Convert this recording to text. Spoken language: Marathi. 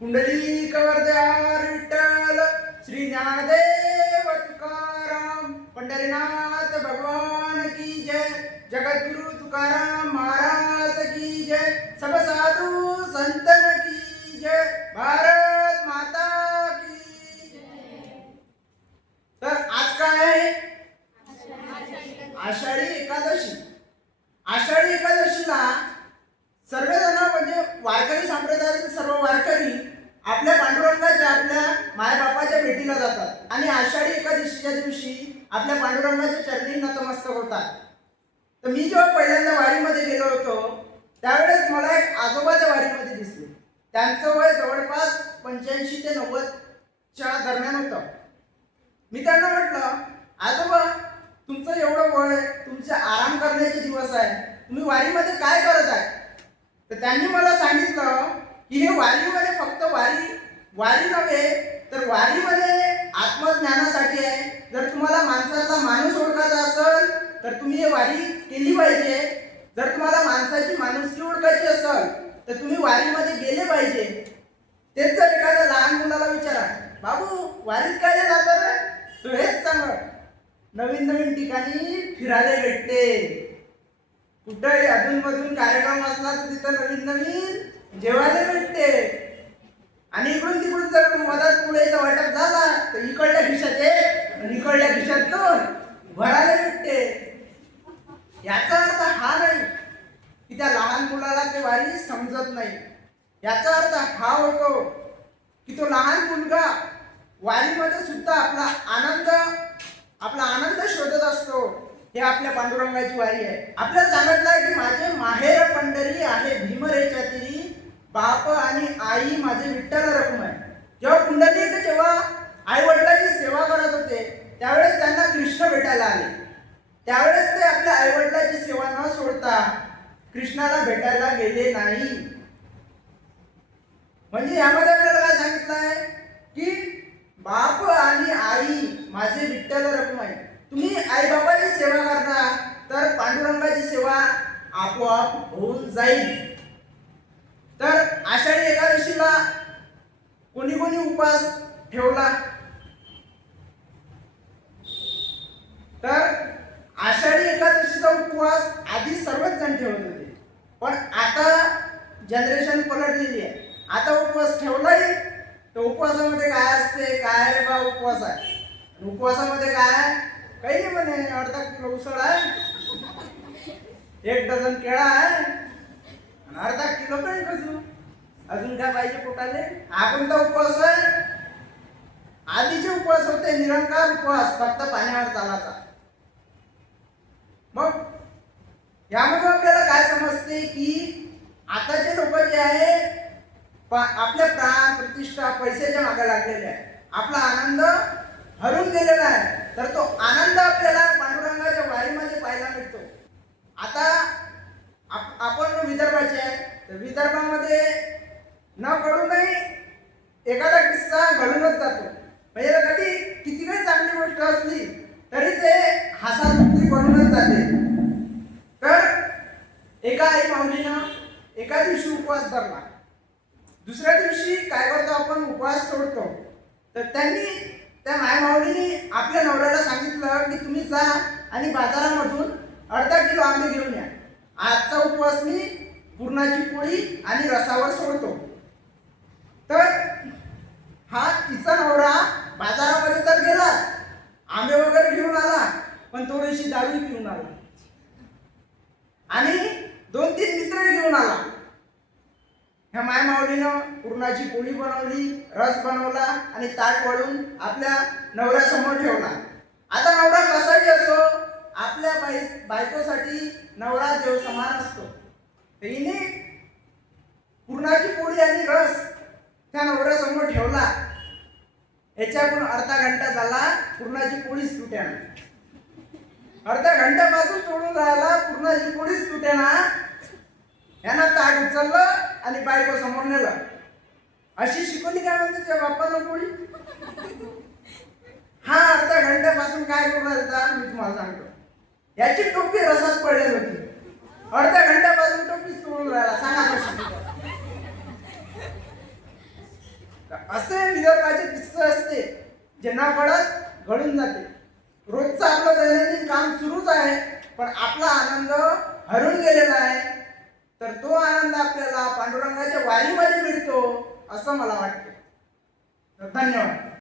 कुंडली कवरदार विठ्ठल श्री ज्ञानदेव तुकाराम पंढरीनाथ भगवान की जय। जगद्गुरु तुकाराम महाराज की जय। सब साधु संतन की जय। भारत माता की जय। तर आज काय आहे? आषाढी एकादशी। आषाढी एकादशीला सर्वजण म्हणजे वारकरी संप्रदायातील सर्व वारकरी आपल्या पांडुरंगाच्या आपल्या मायबापाच्या भेटीला जातात आणि आषाढी एकादशीच्या दिवशी आपल्या पांडुरंगाच्या चरणी नतमस्तक होतात। तर मी जेव्हा पहिल्यांदा वारीमध्ये गेलो होतो त्यावेळेस मला एक आजोबा त्या वारीमध्ये दिसले। त्यांचं वय जवळपास 85 ते 90 च्या दरम्यान होतं। मी त्यांना म्हटलं, आजोबा तुमचं एवढं वय, तुमचे आराम करण्याचे दिवस आहे, तुम्ही वारीमध्ये काय करत आहे? तर त्यांनी मला सांगितलं की हे वारीमध्ये फक्त वारी नव्हे तर वारीमध्ये आत्मज्ञानासाठी आहे। जर तुम्हाला माणसाचा माणूस ओळखायचा असेल तर तुम्ही हे वारी केली पाहिजे। जर तुम्हाला माणसाची माणुसकी ओळखायची असेल तर तुम्ही वारीमध्ये गेले पाहिजे। तेच जर एखाद्या लहान मुलाला विचारा, बाबू वारीत काय जातं रे? तो हेच सांगत, नवीन नवीन ठिकाणी फिरायला भेटते। कुठेही अधूनमधून कार्यक्रम असला तर तिथं नवीन नवीन जेवायला भेटते आणि इकडून तिकडून जर मदत पुढेचा वाटप झाला तर इकडल्या खिशात एक आणि इकडल्या खिशात दोन भरायला भेटते। याचा अर्थ हा नाही की त्या लहान मुलाला ते वारी समजत नाही। याचा अर्थ हा होतो की तो लहान मुलगा वारीमध्ये सुद्धा आपला आनंद शोधत असतो। हे आपल्या पांडुरंगाची वारी आहे। आपल्याला सांगितलं आहे की माझे माहेर पंढरी आहे भीमरेच्या तिरी, बाप आणि आई माझे विठ्ठल रखुमाई। जेव्हा पुंडलिक जेव्हा आई वडिलांची सेवा करत होते त्यावेळेस त्यांना कृष्ण भेटायला आले। त्यावेळेस ते आपल्या आई वडिलांची सेवा न सोडता कृष्णाला भेटायला गेले नाही। म्हणजे यामध्ये आपल्याला काय सांगितलं आहे की बाप आणि आई माझे विठ्ठल रखुमाई। तुम्ही आई बाबाची सेवा करणार तर पांडुरंगाची सेवा आपोआप होऊन जाईल। तर आषाढी एकादशीला कोणी कोणी उपवास ठेवला? तर आषाढी एकादशीचा उपवास आधी सर्वच जण ठेवत होते, पण आता जनरेशन पलटलेली आहे। आता उपवास ठेवलाय तर उपवासामध्ये काय असते? काय बा उपवास आहे? उपवासामध्ये काय? काही नाही म्हणे, अर्धा किलो उसळ आहे, 1 डझन केळा आहे आणि अर्धा किलो काही खजूर। अजून काय पाहिजे पोटाले? हा कोणता उपवास आहे? आधीचे उपवास होते निरंकार उपवास, फक्त पाण्यावर चालायचा। मग यामध्ये आपल्याला काय समजते की आताचे लोक जे आहे आपल्या प्राण प्रतिष्ठा पैशाच्या मागे लागलेले आहे। आपला आनंद हरून गेलेला आहे, तर तो आनंद आपल्याला पांडुरंगाच्या वारीमध्ये पाहायला मिळतो। आता आपण विदर्भाचे आहे, तर विदर्भामध्ये न घडूनही एखादा किस्सा घडूनच जातो। म्हणजे कधी किती काही चांगली गोष्ट असली तरी ते हास्यास्पद घडूनच जाते। तर एका आई माऊलीनं एका दिवशी उपवास धरला, दुसऱ्या दिवशी काय करतो आपण? उपवास सोडतो। तर त्यांनी त्या मायमाऊलीने आपल्या नवऱ्याला सांगितलं की तुम्ही जा आणि बाजारामधून अर्धा किलो आंबे घेऊन या। आजचा उपवास मी पुरणाची पोळी आणि रसावर सोडतो। तर हा तिचा नवरा बाजारामध्ये तर गेला, आंबे वगैरे घेऊन आला, पण थोडीशी दारू पिऊन आला आणि 2-3 मित्र घेऊन आला। ह्या मायमाऊलीनं पुरणाची पोळी बनवली, रस बनवला आणि ताट वळून आपल्या नवऱ्यासमोर ठेवला। आता नवरा कसाही असो, आपल्या बायकोसाठी नवरा देव समान असतो। हिने पुरणाची पोळी आणि रस त्या नवऱ्यासमोर ठेवला। याच्याकडून अर्धा घंटा झाला, पुरणाची पोळीच तुटेना। अर्ध्या घंट्यापासून तोडून राहिला, पुरणाची पोळीच तुटेना। यानं ताट उचललं आणि बायको समोर नेलं। अशी शिकवली काय म्हणते त्या बापानं पोळी? हा अर्ध्या घंट्यापासून काय करून राहिला मी तुम्हाला सांगतो। याची टोपी रसात पडलेली होती, अर्ध्या घंट्यापासून टोपीच तोडून राहिला। सांगा कशी? असे विदर्भाचे किस्से असते जे न कळत घडून जाते. रोजचं आपलं दैनंदिन काम सुरूच आहे, पण आपला आनंद हरून गेलेला आहे. तर तो आनंद आपल्याला पांडुरंगाच्या वारीमध्ये मिळतो असं मला वाटतं. धन्यवाद.